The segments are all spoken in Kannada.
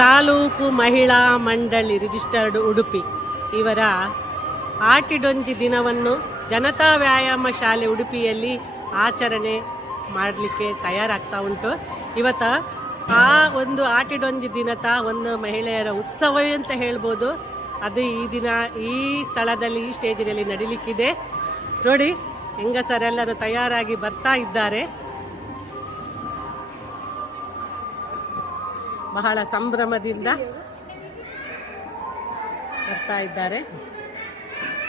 ತಾಲೂಕು ಮಹಿಳಾ ಮಂಡಳಿ ರಿಜಿಸ್ಟರ್ಡ್ ಉಡುಪಿ ಇವರ ಆಟಿಡೊಂಜಿ ದಿನವನ್ನು ಜನತಾ ವ್ಯಾಯಾಮ ಶಾಲೆ ಉಡುಪಿಯಲ್ಲಿ ಆಚರಣೆ ಮಾಡಲಿಕ್ಕೆ ತಯಾರಾಗ್ತಾ ಉಂಟು. ಇವತ್ತು ಆ ಒಂದು ಆಟಿಡೊಂಜಿ ದಿನದ ಒಂದು ಮಹಿಳೆಯರ ಉತ್ಸವ ಅಂತ ಹೇಳ್ಬೋದು. ಅದು ಈ ದಿನ ಈ ಸ್ಥಳದಲ್ಲಿ ಈ ಸ್ಟೇಜಿನಲ್ಲಿ ನಡೀಲಿಕ್ಕಿದೆ. ನೋಡಿ, ಹೆಂಗಸರೆಲ್ಲರೂ ತಯಾರಾಗಿ ಬರ್ತಾ ಇದ್ದಾರೆ. ಬಹಳ ಸಂಭ್ರಮದಿಂದ ಬರ್ತಾ ಇದ್ದಾರೆ.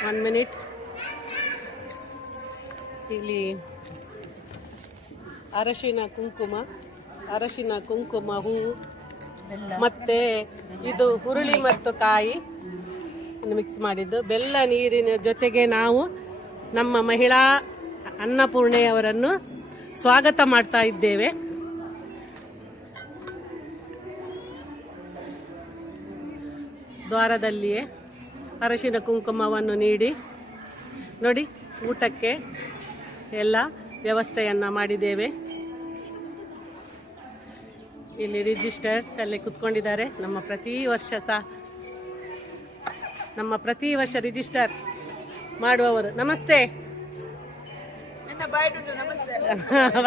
1 ಮಿನಿಟ್. ಇಲ್ಲಿ ಅರಶಿನ ಕುಂಕುಮ ಹೂವು ಮತ್ತೆ ಇದು ಹುರುಳಿ ಮತ್ತು ಕಾಯಿ ಮಿಕ್ಸ್ ಮಾಡಿದ್ದು, ಬೆಲ್ಲ ನೀರಿನ ಜೊತೆಗೆ ನಾವು ನಮ್ಮ ಮಹಿಳಾ ಅನ್ನಪೂರ್ಣೆಯವರನ್ನು ಸ್ವಾಗತ ಮಾಡ್ತಾ ಇದ್ದೇವೆ. ದ್ವಾರದಲ್ಲಿಯೇ ಅರಶಿನ ಕುಂಕುಮವನ್ನು ನೀಡಿ ನೋಡಿ, ಊಟಕ್ಕೆ ಎಲ್ಲ ವ್ಯವಸ್ಥೆಯನ್ನು ಮಾಡಿದ್ದೇವೆ. ಇಲ್ಲಿ ರಿಜಿಸ್ಟರ್ ಅಲ್ಲಿ ಕುತ್ಕೊಂಡಿದ್ದಾರೆ. ನಮ್ಮ ಪ್ರತಿ ವರ್ಷ ರಿಜಿಸ್ಟರ್ ಮಾಡುವವರು. ನಮಸ್ತೆ.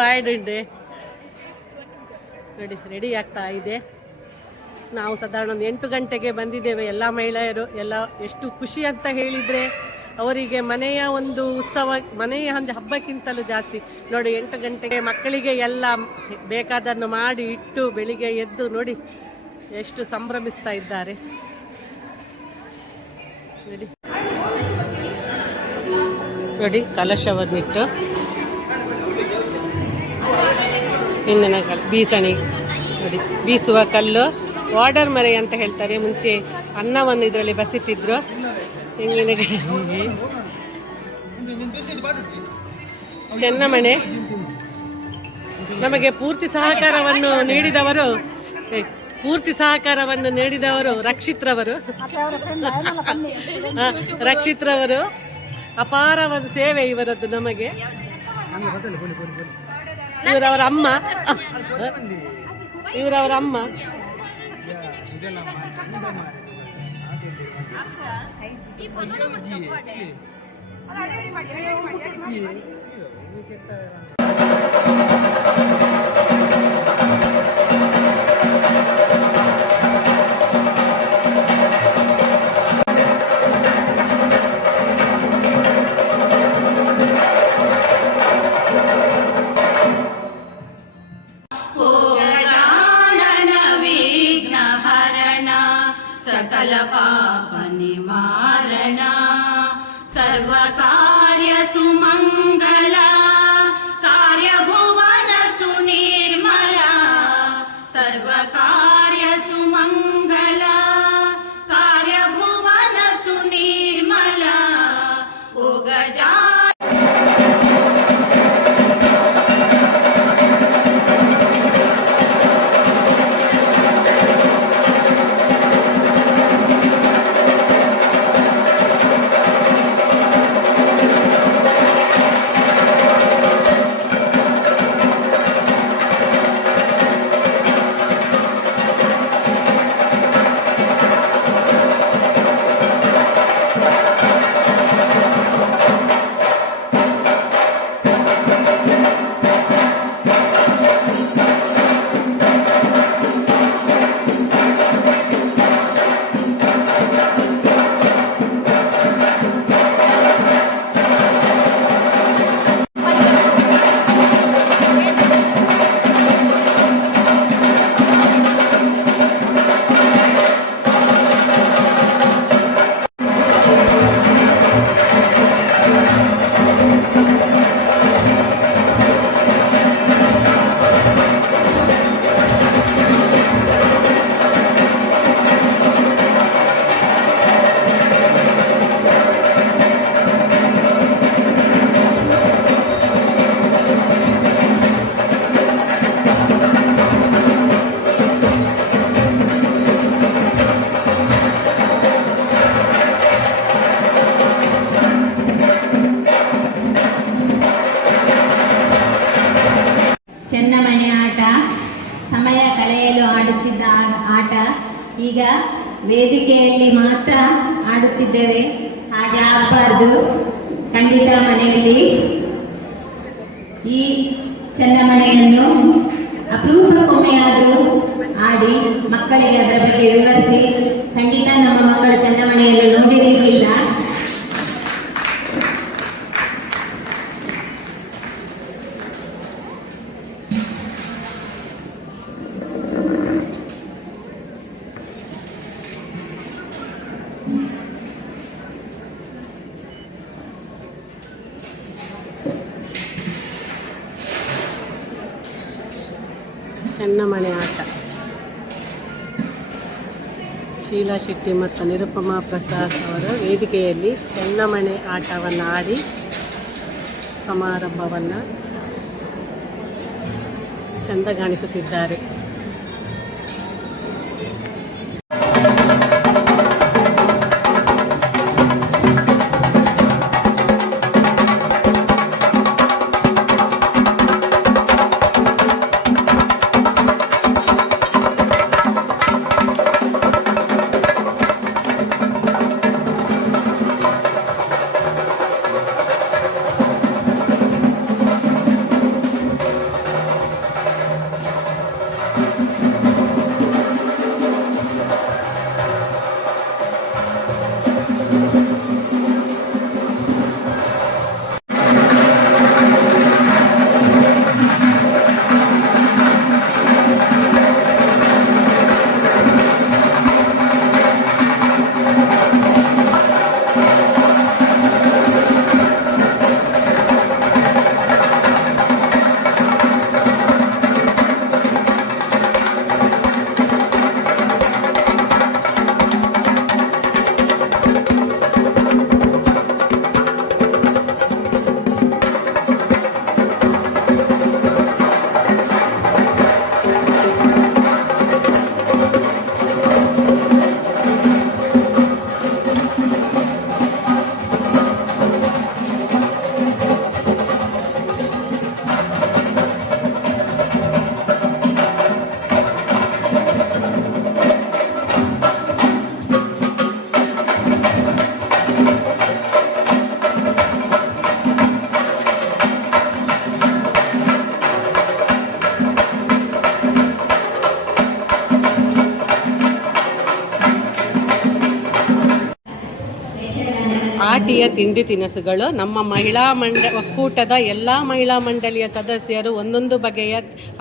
ಬಾಯ್ಡುಂಡೆ ನೋಡಿ, ರೆಡಿ ಆಗ್ತಾ ಇದೆ. ನಾವು ಸಾಧಾರಣ ಒಂದು 8 ಗಂಟೆಗೆ ಬಂದಿದ್ದೇವೆ. ಎಲ್ಲ ಮಹಿಳೆಯರು ಎಲ್ಲ ಎಷ್ಟು ಖುಷಿ ಅಂತ ಹೇಳಿದರೆ, ಅವರಿಗೆ ಮನೆಯ ಒಂದು ಉತ್ಸವ, ಮನೆಯ ಒಂದು ಹಬ್ಬಕ್ಕಿಂತಲೂ ಜಾಸ್ತಿ. ನೋಡಿ, 8 ಗಂಟೆಗೆ ಮಕ್ಕಳಿಗೆ ಎಲ್ಲ ಬೇಕಾದನ್ನು ಮಾಡಿ ಇಟ್ಟು ಬೆಳಿಗ್ಗೆ ಎದ್ದು ನೋಡಿ ಎಷ್ಟು ಸಂಭ್ರಮಿಸ್ತಾ ಇದ್ದಾರೆ. ನೋಡಿ ಕಲಶವನ್ನಿಟ್ಟು ಹಿಂದಿನ ಬೀಸಣಿ ನೋಡಿ, ಬೀಸುವ ಕಲ್ಲು ವಾರ್ಡರ್ ಮರೆ ಅಂತ ಹೇಳ್ತಾರೆ. ಮುಂಚೆ ಅನ್ನವನ್ನು ಇದರಲ್ಲಿ ಬಸಿತಿದ್ರು. ಚೆನ್ನಮಣೆ ನಮಗೆ ಪೂರ್ತಿ ಸಹಕಾರವನ್ನು ನೀಡಿದವರು ರಕ್ಷಿತ್ರವರು ಅಪಾರ ಒಂದು ಸೇವೆ ಇವರದ್ದು ನಮಗೆ. ಇವರವರ ಅಮ್ಮ सकल पाप निवारण सर्व कार्य सुमंगला कार्य भुवन सुनिर्मला सर्व कार्य सुमंगला कार्य भुवन सुनिर्मला ओ गजा ಚೆನ್ನಮಣೆ ಆಟ, ಸಮಯ ಕಳೆಯಲು ಆಡುತ್ತಿದ್ದ ಆಟ. ಈಗ ವೇದಿಕೆಯಲ್ಲಿ ಮಾತ್ರ ಆಡುತ್ತಿದ್ದೇವೆ, ಹಾಗೆ ಆಗಬಾರ್ದು. ಖಂಡಿತ ಮನೆಯಲ್ಲಿ ಈ ಚನ್ನಮಣೆಯನ್ನು ಅಪರೂಪಕ್ಕೊಮ್ಮೆಯಾದರೂ ಆಡಿ ಮಕ್ಕಳಿಗೆ ಅದರ ಬಗ್ಗೆ ವಿವರಿಸಿ. ಖಂಡಿತ ನಮ್ಮ ಮಕ್ಕಳು ಚನ್ನಮಣೆಯಲ್ಲಿ ನೋಡಿರಲಿಲ್ಲ. ಚನ್ನಮಣೆ ಆಟ. ಶೀಲಾ ಶೆಟ್ಟಿ ಮತ್ತು ನಿರುಪಮಾ ಪ್ರಸಾದ್ ಅವರು ವೇದಿಕೆಯಲ್ಲಿ ಚನ್ನಮಣೆ ಆಟವನ್ನು ಆಡಿ ಸಮಾರಂಭವನ್ನು ಚೆಂದಗಾಣಿಸುತ್ತಿದ್ದಾರೆ. ಆಟಿಯ ತಿಂಡಿ ತಿನಿಸುಗಳು. ನಮ್ಮ ಒಕ್ಕೂಟದ ಎಲ್ಲ ಮಹಿಳಾ ಮಂಡಳಿಯ ಸದಸ್ಯರು ಒಂದೊಂದು ಬಗೆಯ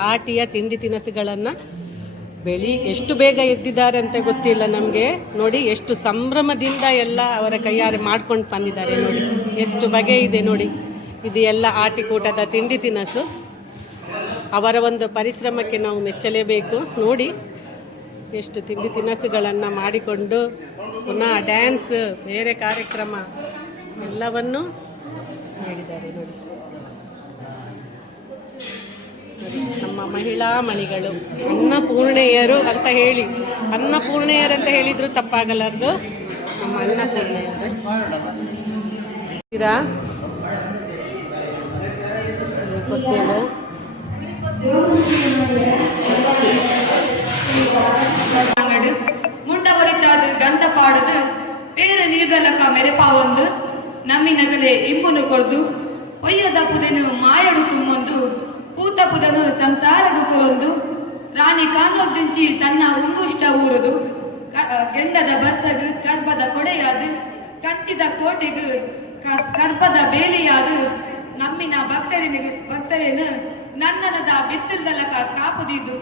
ಆಟಿಯ ತಿಂಡಿ ತಿನಿಸುಗಳನ್ನು ಎಷ್ಟು ಬೇಗ ಎದ್ದಿದ್ದಾರೆ ಅಂತ ಗೊತ್ತಿಲ್ಲ ನಮಗೆ. ನೋಡಿ ಎಷ್ಟು ಸಂಭ್ರಮದಿಂದ ಎಲ್ಲ ಅವರ ಕೈಯಾರೆ ಮಾಡ್ಕೊಂಡು ಬಂದಿದ್ದಾರೆ. ನೋಡಿ ಎಷ್ಟು ಬಗೆ ಇದೆ ನೋಡಿ. ಇದು ಎಲ್ಲ ಆಟಿಕೂಟದ ತಿಂಡಿ ತಿನಿಸು. ಅವರ ಒಂದು ಪರಿಶ್ರಮಕ್ಕೆ ನಾವು ಮೆಚ್ಚಲೇಬೇಕು. ನೋಡಿ ಎಷ್ಟು ತಿಂಡಿ ತಿನಿಸುಗಳನ್ನು ಮಾಡಿಕೊಂಡು ಪುನಃ ಡ್ಯಾನ್ಸ್, ಬೇರೆ ಕಾರ್ಯಕ್ರಮ ಎಲ್ಲವನ್ನು ಮಾಡಿದ್ದಾರೆ. ನೋಡಿ ನಮ್ಮ ಮಹಿಳಾ ಮಣಿಗಳು ಅನ್ನಪೂರ್ಣೆಯರು ಅಂತ ಹೇಳಿದ್ರು ತಪ್ಪಾಗಲಾರ್ದು. ನಮ್ಮ ಅನ್ನಪೂರ್ಣೆಯರು ಗೊತ್ತೇನು ಮುಂಡ ಹೊರಿತಾದು ಗಂಧ ಪಾಡುದು ಬೇರೆ ನೀರ್ದಲಕ ಮೆರೆಪಾವೊಂದು ನಮ್ಮಿನಗಲೆ ಇಂಬುನು ಕೊಡ್ದು ಒಯ್ಯದ ಪುದೆನು ಮಾಯಡು ತುಂಬೊಂದು ಪೂತ ಪುದನು ಸಂಸಾರದ ಕೊರೊಂದು ರಾಣಿ ಕಾನೂರ್ದಿಂಚಿ ತನ್ನ ಉಂಗುಷ್ಟ ಊರುದು ಗೆಂಡದ ಬರ್ಸಗು ಗರ್ಭದ ಕೊಡೆಯಾದು ಕಚ್ಚಿದ ಕೋಟೆಗು ಗರ್ಭದ ಬೇಲಿಯಾದು ನಮ್ಮಿನ ಭಕ್ತರೇನು ನನ್ನನದ ಬಿತ್ತಲ್ದಲಕ ಕಾಪುದಿದ್ದು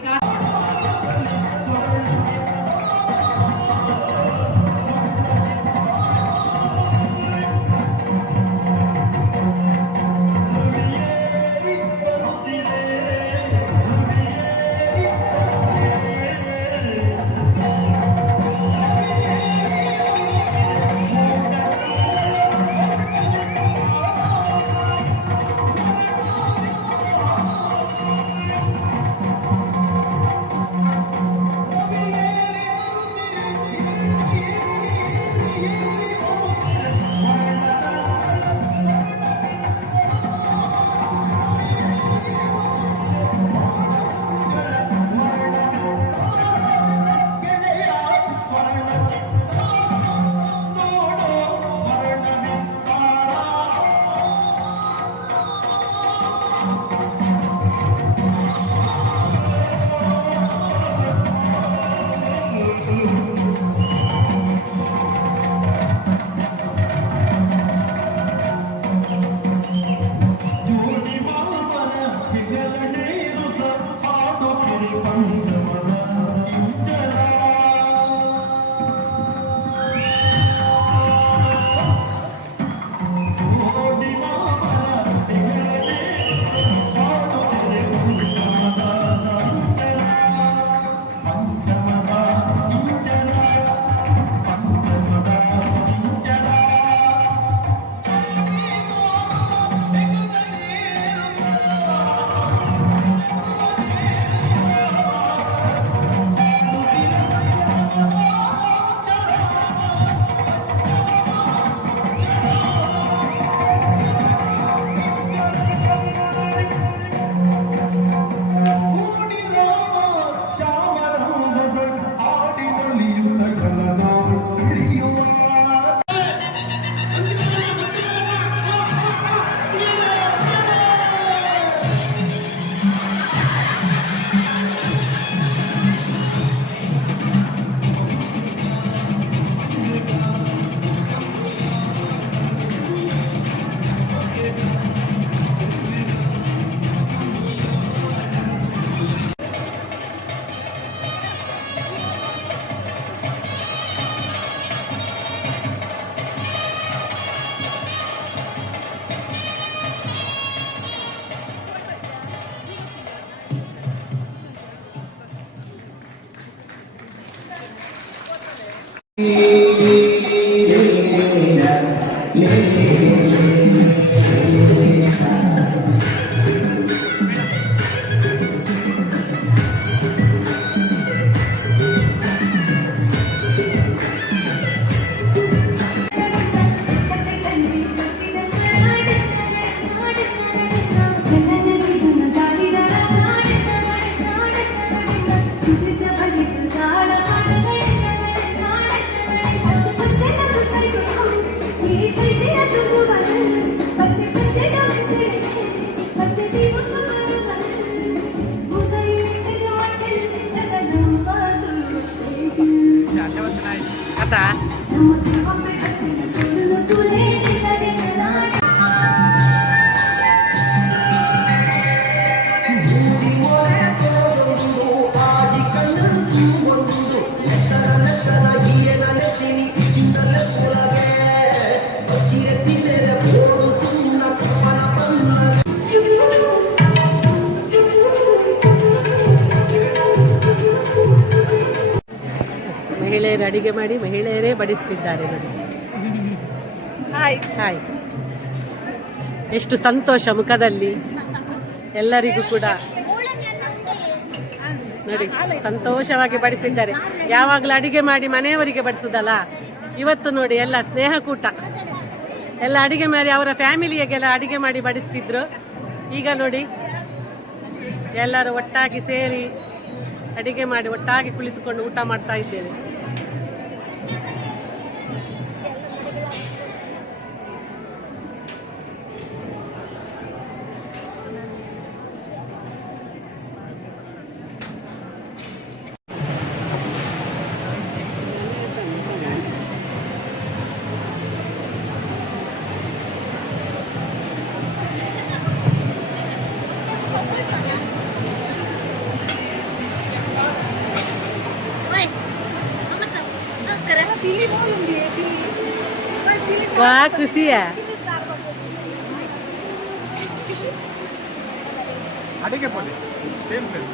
आता ಮಹಿಳೆಯರು ಅಡಿಗೆ ಮಾಡಿ ಮಹಿಳೆಯರೇ ಬಡಿಸ್ತಿದ್ದಾರೆ ನೋಡಿ. ಹಾಯ್. ಎಷ್ಟು ಸಂತೋಷ ಮುಖದಲ್ಲಿ ಎಲ್ಲರಿಗೂ ಕೂಡ ನೋಡಿ, ಸಂತೋಷವಾಗಿ ಬಡಿಸ್ತಿದ್ದಾರೆ. ಯಾವಾಗಲೂ ಅಡಿಗೆ ಮಾಡಿ ಮನೆಯವರಿಗೆ ಬಡಿಸುದಲ್ಲ, ಇವತ್ತು ನೋಡಿ ಎಲ್ಲ ಸ್ನೇಹಕೂಟ, ಎಲ್ಲ ಅಡಿಗೆ ಮಾಡಿ ಅವರ ಫ್ಯಾಮಿಲಿಗೆಲ್ಲ ಅಡಿಗೆ ಮಾಡಿ ಬಡಿಸ್ತಿದ್ರು. ಈಗ ನೋಡಿ ಎಲ್ಲರೂ ಒಟ್ಟಾಗಿ ಸೇರಿ ಅಡಿಗೆ ಮಾಡಿ ಒಟ್ಟಾಗಿ ಕುಳಿತುಕೊಂಡು ಊಟ ಮಾಡ್ತಾ ಇದ್ದೇವೆ. ವಾ ಖುಷಿಯಾ? ಅಡಿಗೆ ಪೊಡಿ ಸೇಮ್ ಪ್ಲೇಸ್